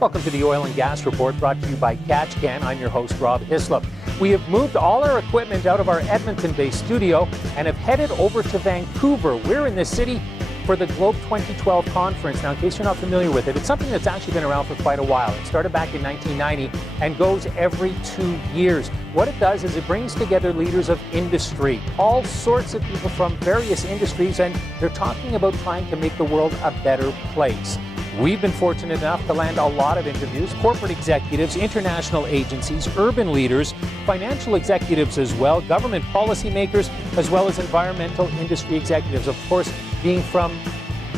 Welcome to the Oil and Gas Report, brought to you by Katch. I'm your host, Rob Hislop. We have moved all our equipment out of our Edmonton-based studio and have headed over to Vancouver. We're in this city for the Globe 2012 conference. Now, in case you're not familiar with it, it's something that's actually been around for quite a while. It started back in 1990 and goes every 2 years. What it does is it brings together leaders of industry, all sorts of people from various industries, and they're talking about trying to make the world a better place. We've been fortunate enough to land a lot of interviews, corporate executives, international agencies, urban leaders, financial executives as well, government policymakers, as well as environmental industry executives. Of course, being from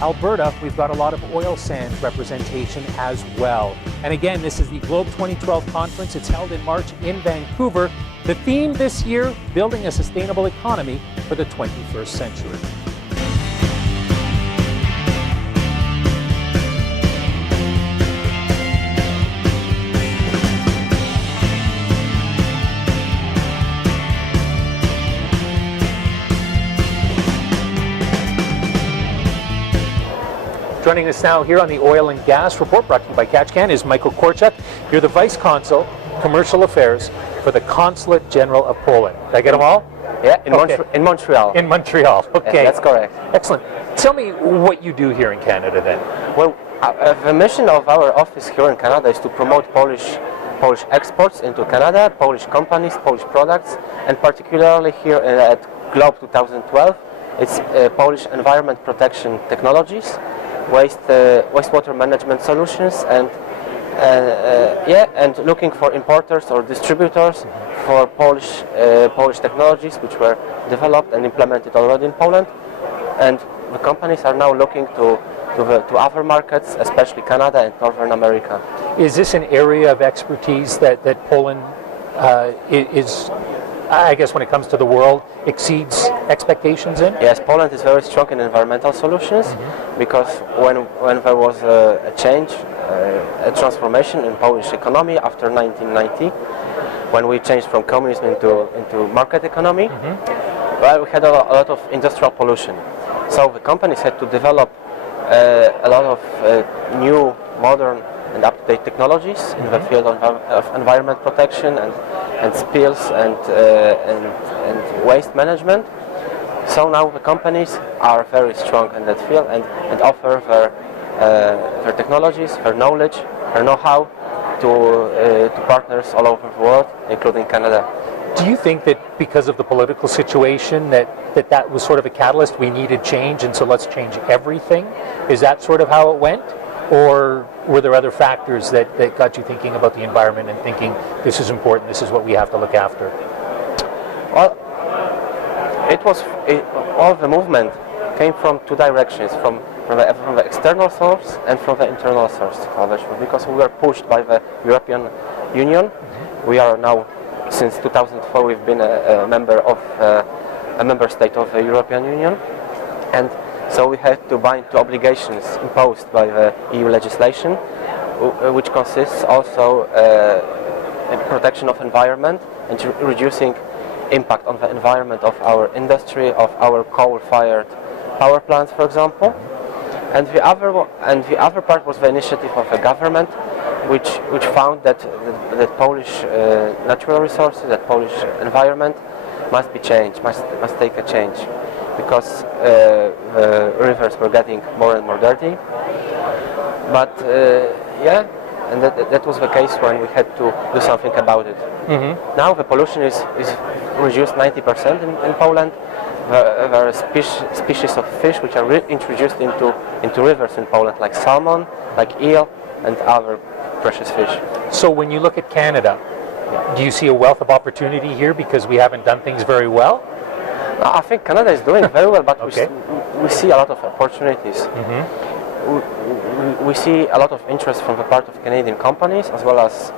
Alberta, we've got a lot of oil sands representation as well. And again, this is the Globe 2012 conference. It's held in March in Vancouver. The theme this year, building a sustainable economy for the 21st century. Joining us now here on the Oil and Gas Report, brought to you by Katch, is Michal Korczak. You're the Vice Consul, Commercial Affairs for the Consulate General of Poland. Did I get them all? Yeah, in Montreal. In Montreal, okay. Yeah, that's correct. Excellent. Tell me what you do here in Canada then. Well, the mission of our office here in Canada is to promote Polish exports into Canada, Polish companies, Polish products, and particularly here at Globe 2012, it's Polish environment protection technologies, wastewater management solutions, and and looking for importers or distributors for Polish technologies which were developed and implemented already in Poland, and the companies are now looking to other markets, especially Canada and Northern America. Is this an area of expertise that Poland is, I guess when it comes to the world, exceeds expectations in? Yes, Poland is very strong in environmental solutions, because when there was a change, a transformation in Polish economy after 1990, when we changed from communism into market economy, well, we had a lot of industrial pollution. So the companies had to develop a lot of new, modern and up-to-date technologies in the field of environment protection and spills and waste management. So now the companies are very strong in that field and offer their technologies, their knowledge, their know-how to partners all over the world, including Canada. Do you think that because of the political situation that was sort of a catalyst, we needed change, and so let's change everything? Is that sort of how it went? Or were there other factors that got you thinking about the environment and thinking this is important, this is what we have to look after? Well, all the movement came from two directions, from the external source and from the internal source, because we were pushed by the European Union. We are now, since 2004, we've been a member state of the European Union, and so we had to bind to obligations imposed by the EU legislation, which consists also in protection of environment and reducing impact on the environment of our industry, of our coal-fired power plants, for example. And the other part was the initiative of the government, which found that Polish natural resources, that Polish environment must be changed, must take a change, because the rivers were getting more and more dirty. But and that was the case when we had to do something about it. Now the pollution is reduced 90% in Poland. There are species of fish which are introduced into rivers in Poland, like salmon, like eel, and other precious fish. So when you look at Canada, do you see a wealth of opportunity here because we haven't done things very well? I think Canada is doing very well, but we see a lot of opportunities. We see a lot of interest from the part of Canadian companies, as well as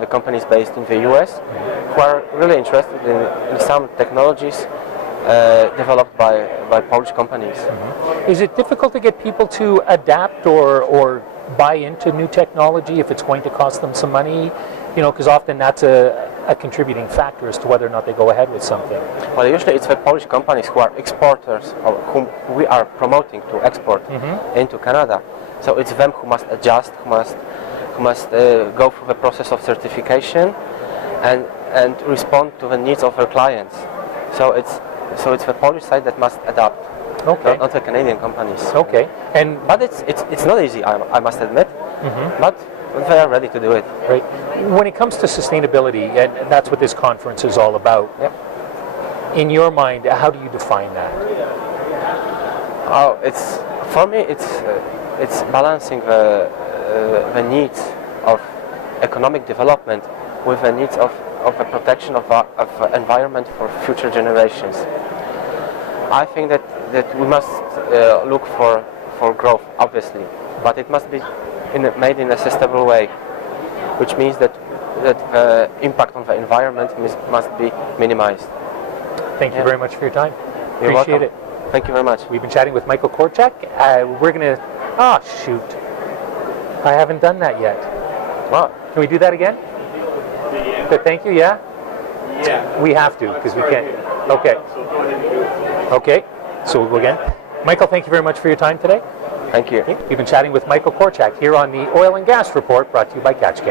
the companies based in the US, who are really interested in some technologies developed by Polish companies. Is it difficult to get people to adapt or buy into new technology if it's going to cost them some money? You know, because often that's a contributing factor as to whether or not they go ahead with something. Well, usually it's the Polish companies who are exporters, or whom we are promoting to export into Canada. So it's them who must adjust, who who must go through the process of certification and respond to the needs of their clients. So it's the Polish side that must adapt, not the Canadian companies. Okay. But it's not easy, I must admit. But they are ready to do it. Right. When it comes to sustainability, and that's what this conference is all about. Yep. In your mind, how do you define that? For me, it's balancing the needs of economic development with the needs of the protection of the environment for future generations. I think that we must look for growth, obviously, but it must be made in a sustainable way, which means that the impact on the environment must be minimized. Thank you very much for your time. You're Appreciate welcome. it. Thank you very much. We've been chatting with Michal Korczak. We're going to... Oh, shoot. I haven't done that yet. Well, can we do that again? Good, thank you, yeah? Yeah. We have to, because we can't. Okay. Okay, so we'll go again. Michal, thank you very much for your time today. Thank you. We've been chatting with Michal Korczak here on the Oil and Gas Report, brought to you by Katch.